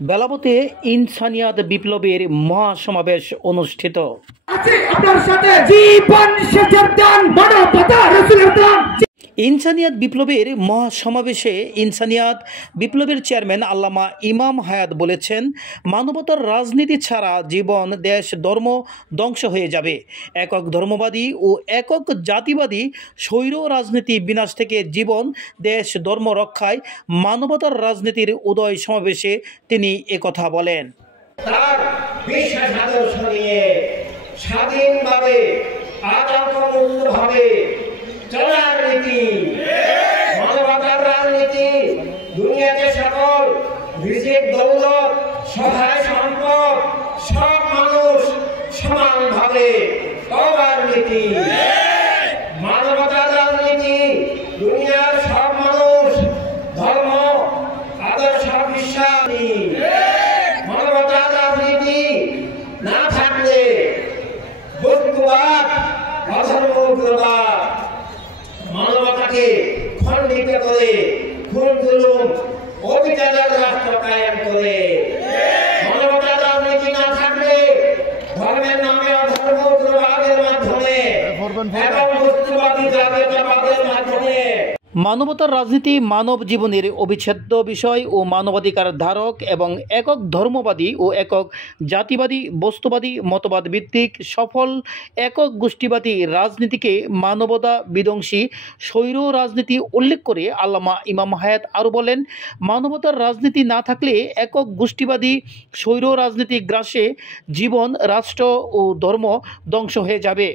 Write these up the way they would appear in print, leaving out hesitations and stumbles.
বেলাবতে ইনসানিয়াত বিপ্লবের মহাসমাবেশ অনুষ্ঠিত। আপনার সাথে জীবন শেষের দান মানবতা রাসূলের দান। ইনসানিয়াত বিপ্লবের মহাসমাবেশে ইনসানিয়াত বিপ্লবের চেয়ারম্যান আল্লামা ইমাম হায়াত বলেছেন, মানবতার রাজনীতি ছাড়া জীবন, দেশ, ধর্ম ধ্বংস হয়ে যাবে। একক ধর্মবাদী ও একক জাতিবাদী স্বৈর রাজনীতি বিনাশ থেকে জীবন, দেশ, ধর্ম রক্ষায় মানবতার রাজনীতির উদয় সমাবেশে তিনি একথা বলেন। তার বিশ্বাস আদর্শ নিয়ে স্বাধীনভাবে আতঙ্কমুক্তভাবে চলার নীতি, মানবতার রাজনীতি, দুনিয়াতে সকল রিজিক, দৌলত, সহায় সম্পদ সব মানুষ সমানভাবে পাওয়ার নীতি, মানবতার রাজনীতি, দুনিয়ার সব মানুষ ধর্ম আদর্শ বিশ্বাস, মানবতার রাজনীতি না থাকলে বস্তুবাদ, অধর্মবাদ মানবতাকে খণ্ডিত করে খুন জুলুম অবিচারের রাষ্ট্র কায়েম করে। মানবতার রাজনীতি না থাকলে ধর্মের নামে অধর্মবাদের মাধ্যমে এবং বস্তুবাদী জাতীয়তাবাদের মাধ্যমে মানবতার রাজনীতি মানব জীবনের অবিচ্ছেদ্য বিষয় ও মানবাধিকার ধারক এবং একক ধর্মবাদী ও একক জাতিবাদী বস্তুবাদী মতবাদ ভিত্তিক সফল একক গোষ্ঠীবাদী রাজনীতিকে মানবতা বিধ্বংসী স্বৈর রাজনীতি উল্লেখ করে আল্লামা ইমাম হায়াত আরও বলেন, মানবতার রাজনীতি না থাকলে একক গোষ্ঠীবাদী স্বৈর রাজনীতি গ্রাসে জীবন, রাষ্ট্র ও ধর্ম ধ্বংস হয়ে যাবে।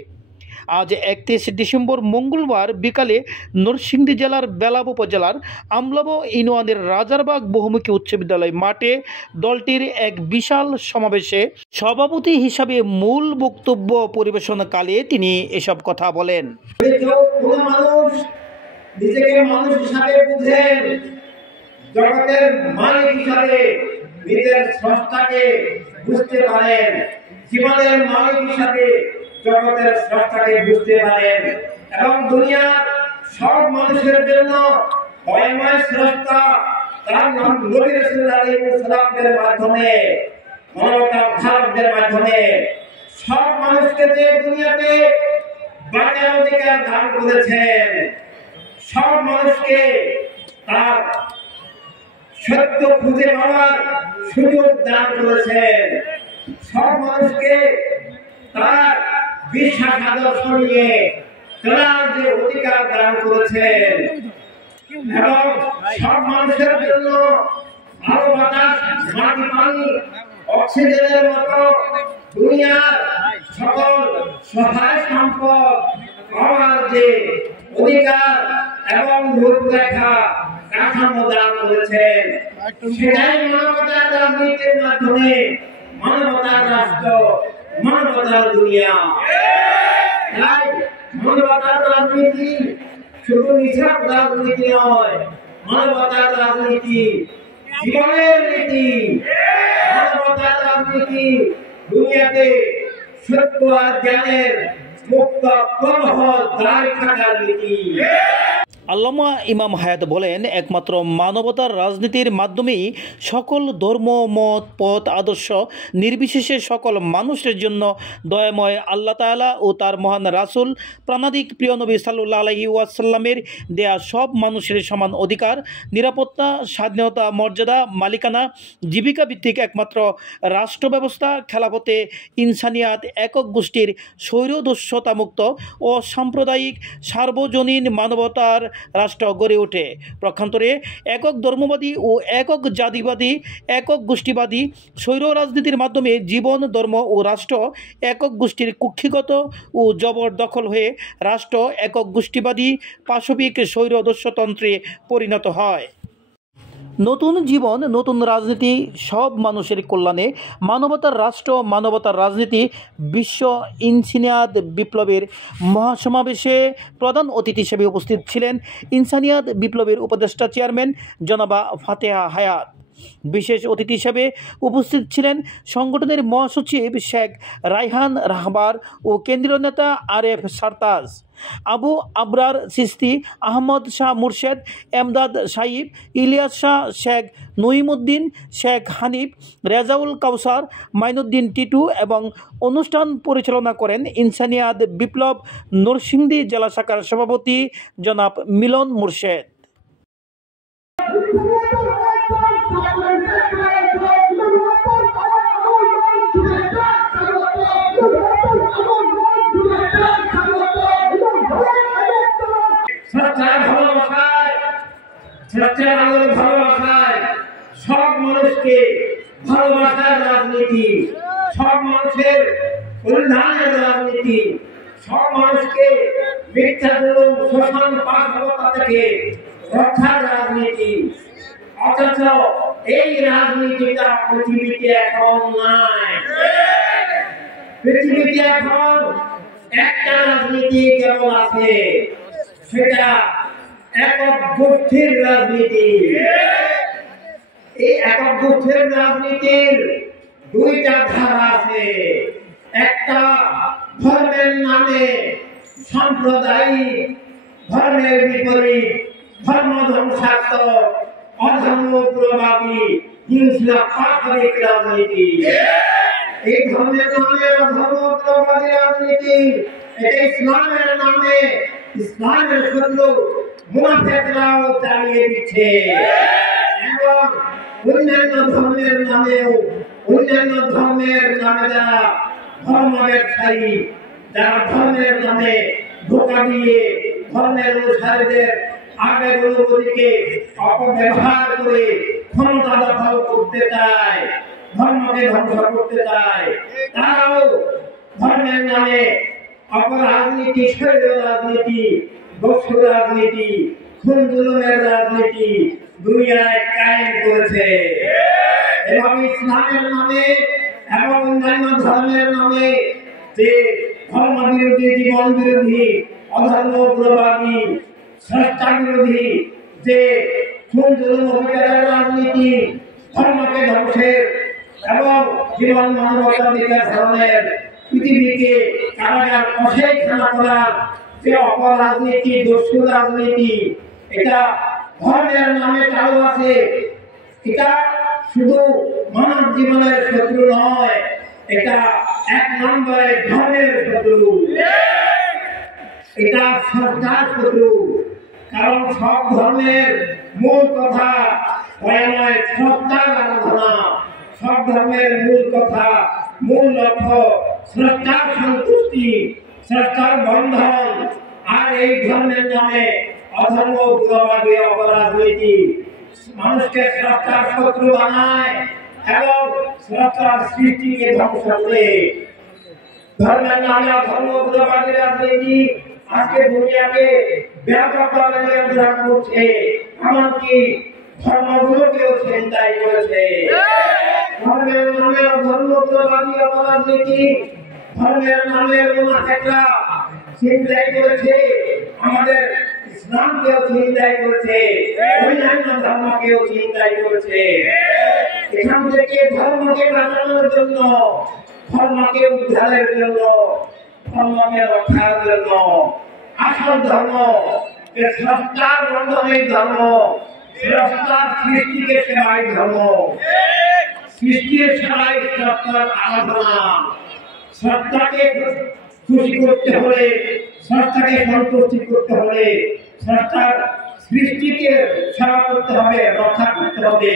আজ 31 ডিসেম্বর মঙ্গলবার বিকালে নরসিংদী জেলার বেলাব উপজেলার আমলাবো ইউনিয়নের রাজারবাগ বহুমুখী উচ্চ বিদ্যালয় মাঠে দলটির এক বিশাল সমাবেশে সভাপতি হিসাবে মূল বক্তব্য পরিবেশনকালে তিনি এসব কথা বলেন। নিজেকে মানুষ হিসাবে বুঝেন, জগতের মালিক হিসাবে নিজের স্রষ্টাকে বুঝতে পারেন, জীবনের মালিক হিসাবে জগতের স্রষ্টাকে বুঝতে পারেন এবং দুনিয়ার সব মানুষের জন্য দয়াময় স্রষ্টা তার নাম নবী রাসূল আলাইহিস সালামের মাধ্যমে, মানবতার ধারকদের মাধ্যমে সব মানুষকে যে দুনিয়াতে বাঁচার অধিকার দান করেছেন, সব মানুষকে তার সত্য খুঁজে পাওয়ার সুযোগ দান করেছেন, সব মানুষকে তার বিশ্বাস আদর্শ নিয়ে চলার যে অধিকার দান করেছেন এবং সব মানুষের জন্য আলো, বাতাস, মাটি, পানি, অক্সিজেনের মতো দুনিয়ার সকল সহায় সম্পদ পাওয়ার যে অধিকার এবং রূপরেখা কাঠামো দান করেছেন, সেটাই মানবতার রাজনীতির মাধ্যমে মানবতার রাষ্ট্র, মানবতার দুনিয়া। তাই মানবতার রাজনীতি শুধু নিছক রাজনীতি নয়, মানবতার রাজনীতি জীবনের নীতি, মানবতার রাজনীতি দুনিয়াতে সত্য আর জ্ঞানের মুক্ত প্রবাহ দাঁড়িয়ে থাকার নীতি। আল্লামা ইমাম হায়াত বলেন, একমাত্র মানবতার রাজনীতির মাধ্যমেই সকল ধর্ম, মত, পথ, আদর্শ নির্বিশেষে সকল মানুষের জন্য দয়াময় আল্লাহ তাআলা ও তার মহান রাসূল প্রাণাদিক প্রিয় নবী সাল্লাল্লাহু আলাইহি ওয়াসাল্লামের দেয়া সব মানুষের সমান অধিকার, নিরাপত্তা, স্বাধীনতা, মর্যাদা, মালিকানা, জীবিকা ভিত্তিক একমাত্র রাষ্ট্র ব্যবস্থা, খেলাফতে ইনসানিয়াত একক গোষ্ঠীর স্বৈরদস্যতামুক্ত ও সাম্প্রদায়িক সার্বজনীন মানবতার রাষ্ট্র গড়ে ওঠে। পক্ষান্তরে একক ধর্মবাদী ও একক জাতিবাদী একক গোষ্ঠীবাদী স্বৈর রাজনীতির মাধ্যমে জীবন, ধর্ম ও রাষ্ট্র একক গোষ্ঠীর কুক্ষিগত ও জবরদখল হয়ে রাষ্ট্র একক গোষ্ঠীবাদী পাশবিক স্বৈরদস্যতন্ত্রে পরিণত হয়। নতুন জীবন, নতুন রাজনীতি, সব মানুষের কল্যাণে মানবতার রাষ্ট্র, মানবতার রাজনীতি বিশ্ব ইনসানিয়াত বিপ্লবের মহাসমাবেশে প্রধান অতিথি হিসেবে উপস্থিত ছিলেন ইনসানিয়াত বিপ্লবের উপদেষ্টা চেয়ারম্যান জনাবা ফাতেহা হায়াত। বিশেষ অতিথি হিসেবে উপস্থিত ছিলেন সংগঠনের মহাসচিব শেখ রায়হান রাহবার ও কেন্দ্রীয় নেতা আরেফ সারতাজ, আবু আবরার চিস্তি, আহমদ শাহ মুর্শেদ, এমদাদ সাইব, ইলিয়াস শাহ, শেখ নঈমুদ্দিন, শেখ হানিফ, রেজাউল কাউসার, মাইনুদ্দিন টিটু এবং অনুষ্ঠান পরিচালনা করেন ইনসানিয়াত বিপ্লব নরসিংদী জেলা শাখার সভাপতি জনাব মিলন মুর্শেদ। সব মানুষকে ভালোবাসার রাজনীতি, সব মানুষের কল্যাণের রাজনীতি, সব মানুষকে মিথ্যা জুলুম শোষণ পাশবতা থেকে রক্ষার রাজনীতি। অথচ এই রাজনীতিটা পৃথিবীতে এখন নাই। পৃথিবীতে এখন একটা রাজনীতি কেবল আছে, সেটা একক গোষ্ঠীর রাজনীতি। এই একক গোষ্ঠীর রাজনীতির দুইটা ধারা আছে। একটা ধর্মের নামে সাম্প্রদায়িক, ধর্মের বিপরীত, ধর্ম ধ্বংসাত্মক, অধর্ম উগ্রবাদী, হিংসা পাশবিক রাজনীতি। এই ধর্মের নামে অধর্ম উগ্রবাদী রাজনীতি, এটা ইসলামের নামে ইসলামের শত্রু মুনাফিকরাও চালিয়ে দিচ্ছে। এবং অন্যান্য ধর্মের নামেও, অন্যান্য ধর্মের নামে যারা ধর্ম ব্যবসায়ী, যারা ধর্মের নামে ধোঁকা দিয়ে ধর্মের অনুসারীদের আবেগ অনুভূতিকে অপব্যবহার করে ক্ষমতা দখল করতে চায়, ধর্মকে ধ্বংস করতে চায়, তারাও ধর্মের নামে অপরাজনীতি, শৈল রাজনীতি, দস্যু রাজনীতি, খুন জুলুমের রাজনীতি দুনিয়ায় কায়েম করেছে। এবং ইসলামের নামে এবং অন্যান্য ধর্মের নামে যে ধর্ম বিরোধী, জীবন বিরোধী, অধর্ম উগ্রবাদী, স্রষ্টা বিরোধী যে খুন জুলুম অবিচারের রাজনীতি, ধর্মকে ধ্বংসের এবং জীবন মানবতাধিকার ধরনের পৃথিবীকে কারাগার কষাইখানা করার যে অপরাজনীতি, দস্যু রাজনীতি, এটা ধর্মের নামে চালু আছে। এটা শুধু মানব জীবনের শত্রু নয়, এটা এক নম্বরে ধর্মের শত্রু, এটা শ্রদ্ধার শত্রু। কারণ সব ধর্মের মূল কথা নয় শ্রদ্ধার আরাধনা, সব ধর্মের মূল কথা, মূল লক্ষ্য শ্রদ্ধার সন্তুষ্টি, শ্রদ্ধার বন্ধন। আর এই ধর্মের নামে অধর্ম উগ্রবাদী অপরাজনীতি মানুষকে শ্রদ্ধার শত্রু বানায় এবং শ্রদ্ধার সৃষ্টিকে ধ্বংস করে। ধর্মের নামে অধর্ম উগ্রবাদী রাজনীতি আজকে দুনিয়াকে ব্যাপকভাবে নিয়ন্ত্রণ করছে, এমনকি ধর্মগুলোকেও ছিনতাই করেছে। ধর্মের নামে অধর্ম উগ্রবাদী অপরাজনীতি, ধর্মের নামে মুনাফিকরা ছিনতাই করেছে, আমাদের ইসলামকেও ছিনতাই করেছে, অন্যান্য ধর্মকেও ছিনতাই করেছে। এখান থেকে ধর্মকে বাঁচানোর জন্য, ধর্মকে উদ্ধারের জন্য, ধর্মকে রক্ষার জন্য আসল ধর্ম স্রষ্টার বন্ধনের ধর্ম, স্রষ্টার সৃষ্টিকে সেবাই ধর্ম, সৃষ্টির সেবাই স্রষ্টার আরাধনা। স্রষ্টাকে খুশি করতে হলে, স্রষ্টাকে সন্তুষ্টি করতে হলে, স্রষ্টার সৃষ্টিকে সেবা করতে হবে, রক্ষা করতে হবে।